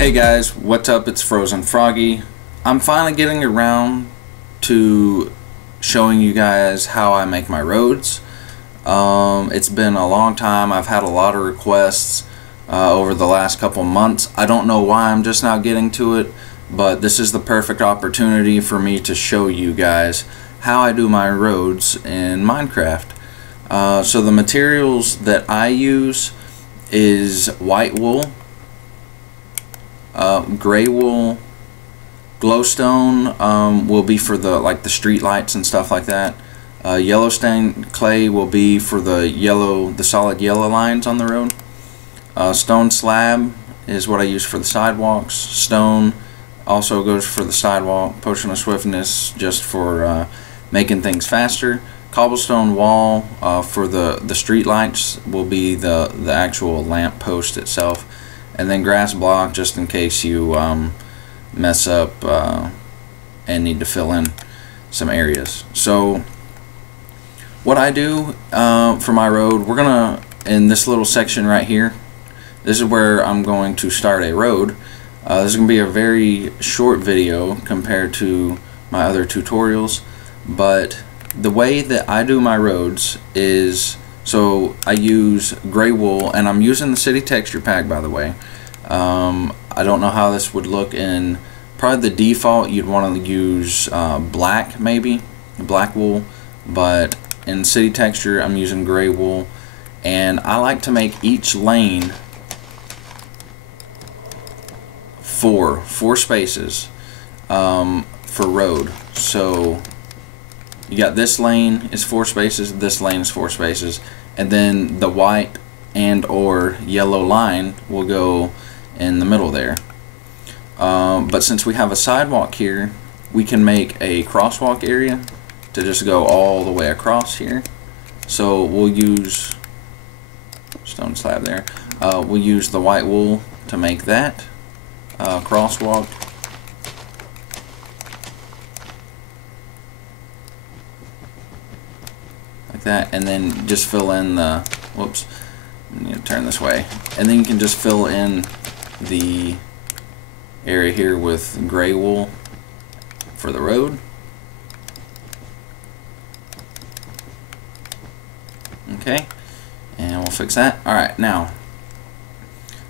Hey guys, what's up? It's Frozen Froggy. I'm finally getting around to showing you guys how I make my roads. It's been a long time. I've had a lot of requests over the last couple months. I don't know why I'm just now getting to it, but this is the perfect opportunity for me to show you guys how I do my roads in Minecraft. So the materials that I use is white wool, gray wool, glowstone will be for the street lights and stuff like that. Yellow stained clay will be for the solid yellow lines on the road. Stone slab is what I use for the sidewalks. Stone also goes for the sidewalk. Potion of swiftness just for making things faster. Cobblestone wall for the street lights will be the actual lamp post itself. And then grass block just in case you mess up and need to fill in some areas. So what I do for my road, we're gonna, in this little section right here, this is where I'm going to start a road. This is gonna be a very short video compared to my other tutorials, but the way that I do my roads is, so I use gray wool, and I'm using the city texture pack, by the way. I don't know how this would look in, probably the default you'd want to use black, maybe black wool, but in city texture I'm using gray wool, and I like to make each lane four spaces for road. So you got this lane is 4 spaces, this lane is 4 spaces, and then the white and or yellow line will go in the middle there. But since we have a sidewalk here, we can make a crosswalk area to just go all the way across here. So we'll use stone slab there. We'll use the white wool to make that crosswalk. Like that, and then just fill in the, whoops, I need to turn this way, and then you can just fill in the area here with gray wool for the road. Okay, and we'll fix that. Alright, now,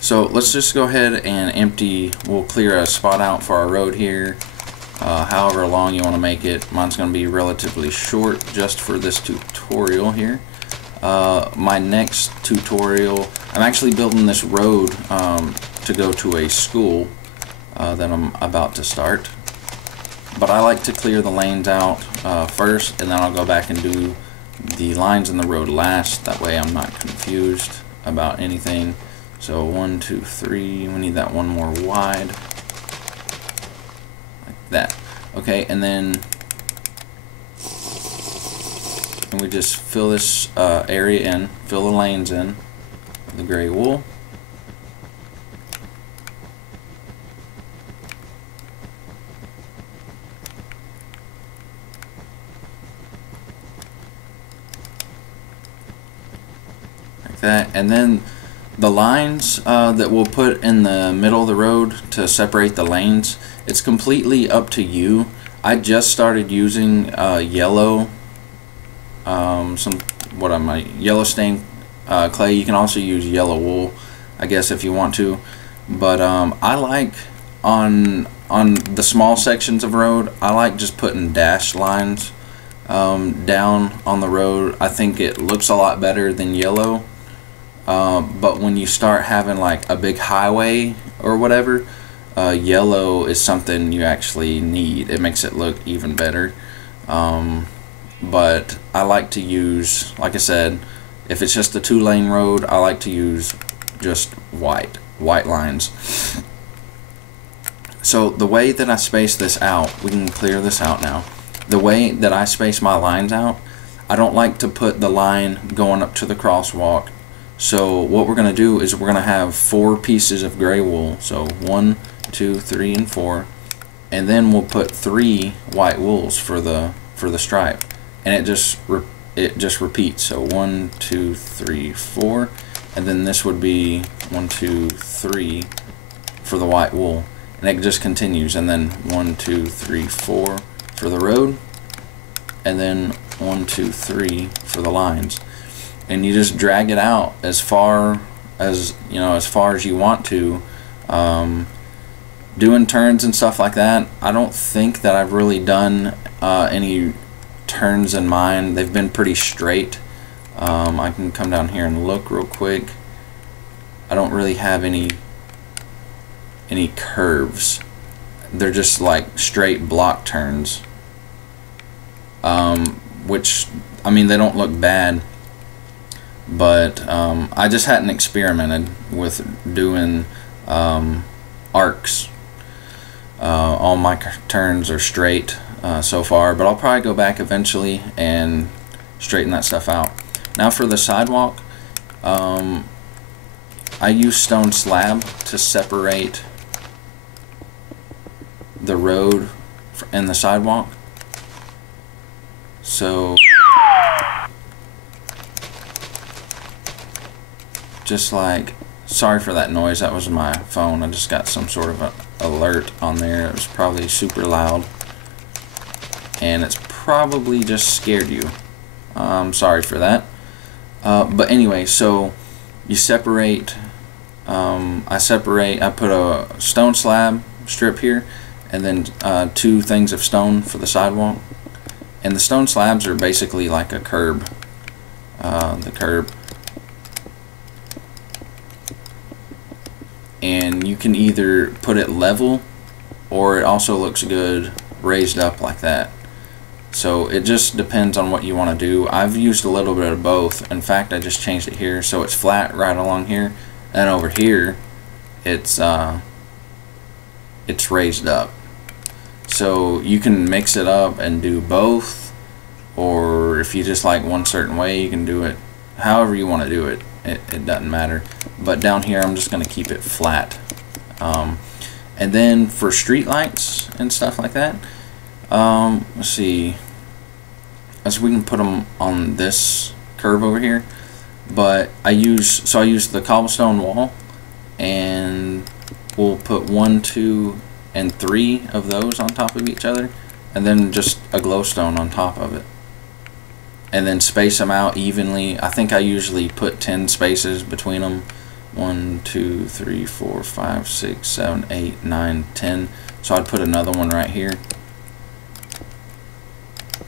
so let's just go ahead and we'll clear a spot out for our road here. However long you want to make it. Mine's going to be relatively short just for this tutorial here. My next tutorial, I'm actually building this road to go to a school that I'm about to start. But I like to clear the lanes out first, and then I'll go back and do the lines in the road last. That way I'm not confused about anything. So 1, 2, 3, we need that one more wide. That. Okay, and then we just fill this area in, fill the lanes in with the gray wool. Like that, and then the lines that we'll put in the middle of the road to separate the lanes, it's completely up to you. I just started using yellow, yellow stained clay. You can also use yellow wool, I guess, if you want to. But I like on the small sections of road, I like just putting dash lines down on the road. I think it looks a lot better than yellow. But when you start having like a big highway or whatever, yellow is something you actually need. It makes it look even better. But I like to use, like I said, if it's just a 2-lane road, I like to use just white lines. So the way that I space this out, we can clear this out now. The way that I space my lines out, I don't like to put the line going up to the crosswalk. So what we're going to do is we're going to have 4 pieces of gray wool. So 1, 2, 3, and 4, and then we'll put 3 white wools for the stripe, and it just repeats. So 1, 2, 3, 4, and then this would be 1, 2, 3, for the white wool, and it just continues. And then 1, 2, 3, 4 for the road, and then 1, 2, 3 for the lines. And you just drag it out as far as you want to, doing turns and stuff like that. I don't think that I've really done any turns in mine. They've been pretty straight. I can come down here and look real quick. I don't really have any curves. They're just like straight block turns, which, I mean, they don't look bad, but I just hadn't experimented with doing arcs. All my turns are straight so far, but I'll probably go back eventually and straighten that stuff out. Now for the sidewalk, I use stone slab to separate the road and the sidewalk. So just like, sorry for that noise, that was my phone. I just got some sort of a alert on there. It was probably super loud, and it's probably just scared you. Sorry for that. But anyway, so you separate, I put a stone slab strip here, and then 2 things of stone for the sidewalk. And the stone slabs are basically like a curb, the curb. And you can either put it level, or it also looks good raised up like that. So it just depends on what you want to do. I've used a little bit of both. In fact, I just changed it here so it's flat right along here, and over here it's raised up. So you can mix it up and do both, or if you just like one certain way, you can do it however you want to do it. It doesn't matter. But down here I'm just going to keep it flat. And then for street lights and stuff like that, let's see, as we can put them on this curve over here, but I use the cobblestone wall, and we'll put 1, 2, and 3 of those on top of each other, and then just a glowstone on top of it, and then space them out evenly. I think I usually put 10 spaces between them. 1, 2, 3, 4, 5, 6, 7, 8, 9, 10. So I'd put another one right here,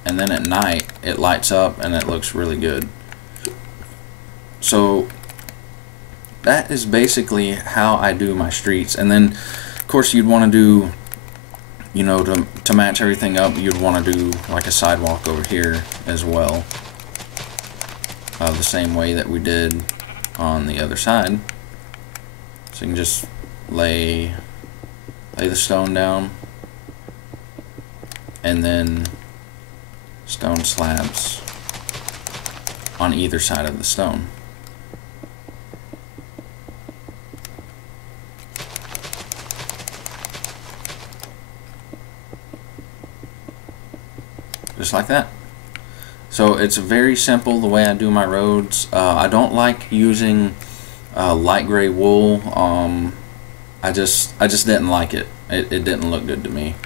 and then at night it lights up and it looks really good. So that is basically how I do my streets. And then of course you'd want to do, you know, to match everything up, you'd want to do like a sidewalk over here as well, the same way that we did on the other side. So you can just lay the stone down, and then stone slabs on either side of the stone. Just like that. So it's very simple the way I do my roads. I don't like using light gray wool. I just didn't like it. It didn't look good to me.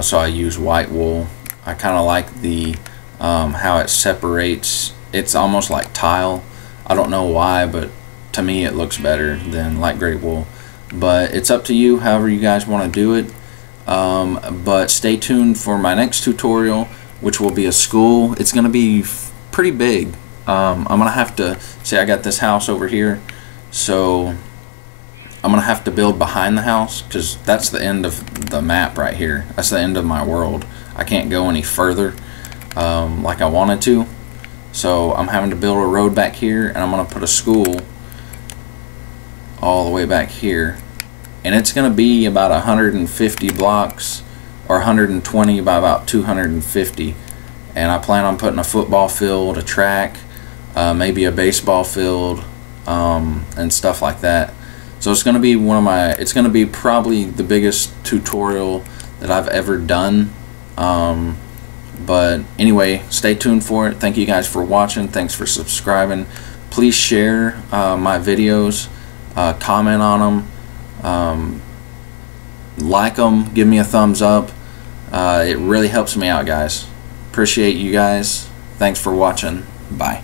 So I use white wool. I kind of like the how it separates. It's almost like tile. I don't know why, but to me it looks better than light gray wool. But it's up to you, however you guys want to do it. But stay tuned for my next tutorial, which will be a school. It's going to be pretty big. I'm going to have to, say I got this house over here, so I'm going to have to build behind the house, because that's the end of the map right here. That's the end of my world. I can't go any further like I wanted to. So I'm having to build a road back here, and I'm going to put a school all the way back here. And it's going to be about 150 blocks, or 120 by about 250. And I plan on putting a football field, a track, maybe a baseball field, and stuff like that. So it's going to be it's going to be probably the biggest tutorial that I've ever done. But anyway, stay tuned for it. Thank you guys for watching. Thanks for subscribing. Please share my videos, comment on them, like them, give me a thumbs up. It really helps me out, guys. Appreciate you guys. Thanks for watching. Bye.